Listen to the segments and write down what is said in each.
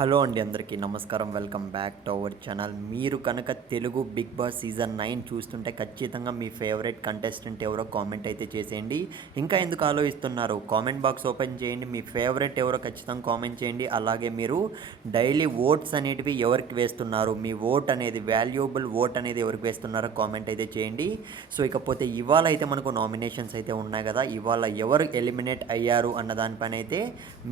Hello అండి, అందరికీ నమస్కారం. Welcome back to our channel. మీరు కనుక తెలుగు బిగ్ బాస్ సీజన్ 9 చూస్తుంటే ఖచ్చితంగా మీ ఫేవరెట్ కంటెస్టెంట్ ఎవరో కామెంట్ అయితే చేసేయండి. ఇంకా ఎందుకు ఆలోచిస్తున్నారు? కామెంట్ బాక్స్ ఓపెన్ చేయండి, మీ ఫేవరెట్ ఎవరో ఖచ్చితంగా కామెంట్ చేయండి. అలాగే మీరు డైలీ ఓట్స్ అనేటివి ఎవరికి వేస్తున్నారు, మీ ఓట్ అనేది వాల్యుయబుల్ ఓట్ అనేది ఎవరికి వేస్తున్నారో కామెంట్ అయితే చేయండి. సో ఇకపోతే ఇవాళ అయితే మనకు నామినేషన్స్ అయితే ఉన్నాయి కదా, ఇవాళ ఎవరు ఎలిమినేట్ అయ్యారు అన్న దానిపైన అయితే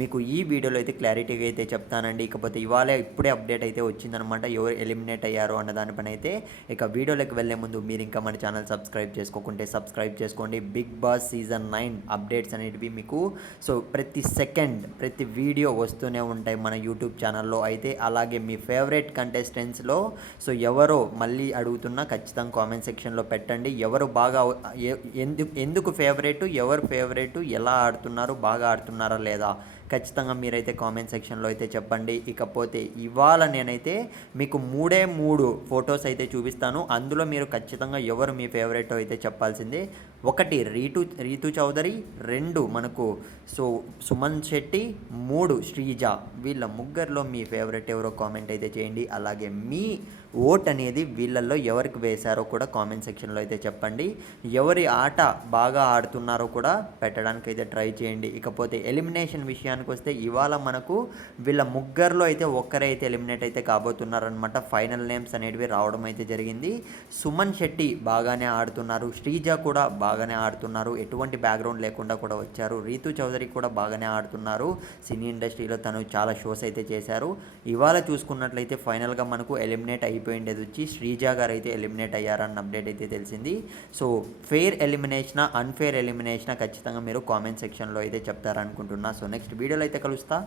మీకు ఈ వీడియోలో అయితే క్లారిటీగా అయితే చెప్తానండి. ఇకపోతే ఇప్పుడే అప్డేట్ అయితే వచ్చిందనమాట, ఎవరు ఎలిమినేట్ అయ్యారు అన్న దానిపైన అయితే. ఇక వీడియోలోకి వెళ్ళే ముందు మీరు ఇంకా మన ఛానల్ సబ్స్క్రైబ్ చేసుకోకుంటే సబ్స్క్రైబ్ చేసుకోండి. బిగ్ బాస్ సీజన్ 9 అప్డేట్స్ అనేటివి మీకు సో ప్రతి సెకండ్ ప్రతి వీడియో వస్తూనే ఉంటాయి మన యూట్యూబ్ ఛానల్లో అయితే. అలాగే మీ ఫేవరెట్ కంటెస్టెంట్స్లో సో ఎవరో మళ్ళీ అడుగుతున్నా ఖచ్చితంగా కామెంట్ సెక్షన్లో పెట్టండి. ఎవరు బాగా ఎందుకు ఫేవరెట్, ఎవరు ఫేవరెట్, ఎలా ఆడుతున్నారు, బాగా ఆడుతున్నారా లేదా ఖచ్చితంగా మీరైతే కామెంట్ సెక్షన్లో అయితే చెప్పండి. ఇకపోతే ఇవాళ నేనైతే మీకు మూడు ఫొటోస్ అయితే చూపిస్తాను. అందులో మీరు ఖచ్చితంగా ఎవరు మీ ఫేవరెట్ అయితే చెప్పాల్సిందే. ఒకటి రీతు చౌదరి, 2 మనకు సో సుమన్ శెట్టి, 3 శ్రీజ. వీళ్ళ ముగ్గురిలో మీ ఫేవరెట్ ఎవరో కామెంట్ అయితే చేయండి. అలాగే మీ ఓట్ అనేది వీళ్ళల్లో ఎవరికి వేశారో కూడా కామెంట్ సెక్షన్లో అయితే చెప్పండి. ఎవరి ఆట బాగా ఆడుతున్నారో కూడా పెట్టడానికి అయితే ట్రై చేయండి. ఇకపోతే ఎలిమినేషన్ విషయానికి వస్తే ఇవాళ మనకు వీళ్ళ ముగ్గురులో అయితే ఒక్కరే అయితే ఎలిమినేట్ అయితే కాబోతున్నారనమాట. ఫైనల్ నేమ్స్ అనేటివి రావడం అయితే జరిగింది. సుమన్ శెట్టి బాగానే ఆడుతున్నారు, శ్రీజ కూడా బాగానే ఆడుతున్నారు, ఎటువంటి బ్యాక్గ్రౌండ్ లేకుండా కూడా వచ్చారు. రీతు చౌదరి కూడా బాగానే ఆడుతున్నారు, సినీ ఇండస్ట్రీలో తను చాలా షోస్ అయితే చేశారు. ఇవాళ చూసుకున్నట్లయితే ఫైనల్గా మనకు ఎలిమినేట్ అయిపోయిండేది వచ్చి శ్రీజ గారు అయితే ఎలిమినేట్ అయ్యారన్న అప్డేట్ అయితే తెలిసింది. సో ఫెయిర్ ఎలిమినేషనా, అన్ఫెయిర్ ఎలిమినేషనా ఖచ్చితంగా మీరు కామెంట్ సెక్షన్లో అయితే చెప్తారనుకుంటున్నా. సో నెక్స్ట్ వీడియోలో అయితే కలుస్తా.